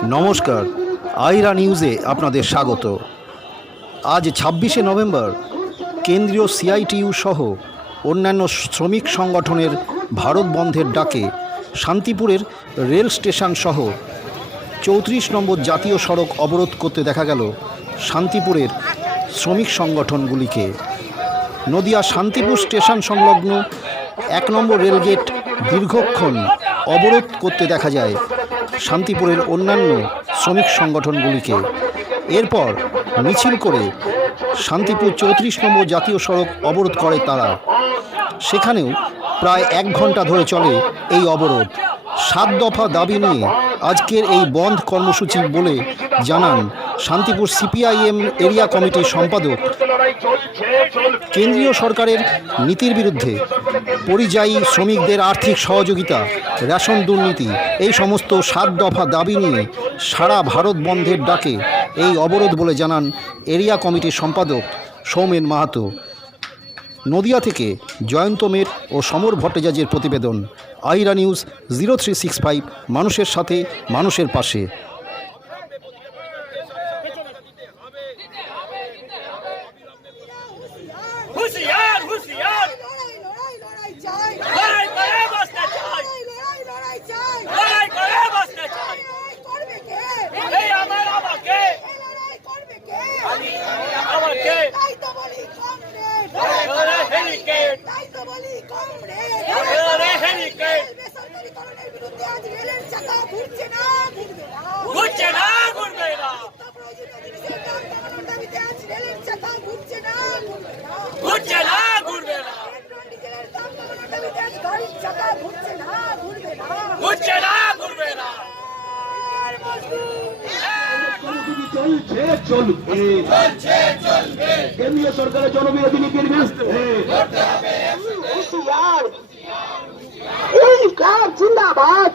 নমস্কার, আইরা নিউজে আপনাদের স্বাগত। আজ ছাব্বিশে নভেম্বর, কেন্দ্রীয় সিআইটিইউ সহ অন্যান্য শ্রমিক সংগঠনের ভারত বন্ধের ডাকে শান্তিপুরের রেল স্টেশন সহ চৌত্রিশ নম্বর জাতীয় সড়ক অবরোধ করতে দেখা গেল শান্তিপুরের শ্রমিক সংগঠনগুলিকে। নদিয়া শান্তিপুর স্টেশন সংলগ্ন এক নম্বর রেলগেট দীর্ঘক্ষণ অবরোধ করতে দেখা যায় শান্তিপুরের অন্যান্য শ্রমিক সংগঠনগুলিকে। এরপর মিছিল করে শান্তিপুর চৌত্রিশ নম্বর জাতীয় সড়ক অবরোধ করে তারা। সেখানেও প্রায় এক ঘণ্টা ধরে চলে এই অবরোধ। সাত দফা দাবি নিয়ে আজকের এই বন্ধ কর্মসূচি বলে জানান শান্তিপুর সিপিআইএম এরিয়া কমিটির সম্পাদক কেন্দ্রীয় সরকারের নীতির বিরুদ্ধে পরিযায়ী শ্রমিকদের আর্থিক সহযোগিতা রেশন দুর্নীতি এই সমস্ত সাত দফা দাবি নিয়ে সারা ভারত বন্ধের ডাকে এই অবরোধ বলে জানান এরিয়া কমিটির সম্পাদক সৌমেন মাহাতো। নদিয়া থেকে জয়ন্ত মের ও সমর ভট্টাচার্যের প্রতিবেদন আইরা news zero three six five মানুষের সাথে মানুষের পাশে। হুঁশিয়ার হুঁশিয়ার। লড়াই করে বসতে চাই। লড়াই করে বসতে চাই। এই আমার আমাকে। আমাকে। হেলিকেট হেলিকেট ঘুরছে না ঘুরবে না। ঘুরছে না ঘুরবে না। ঘুরছে না ঘুরবে না। চলছে চলবে। কেন্দ্রীয় সরকারের জনবিরোধী নীতির বিরুদ্ধে। হুঁশিয়ার জিন্দাবাদ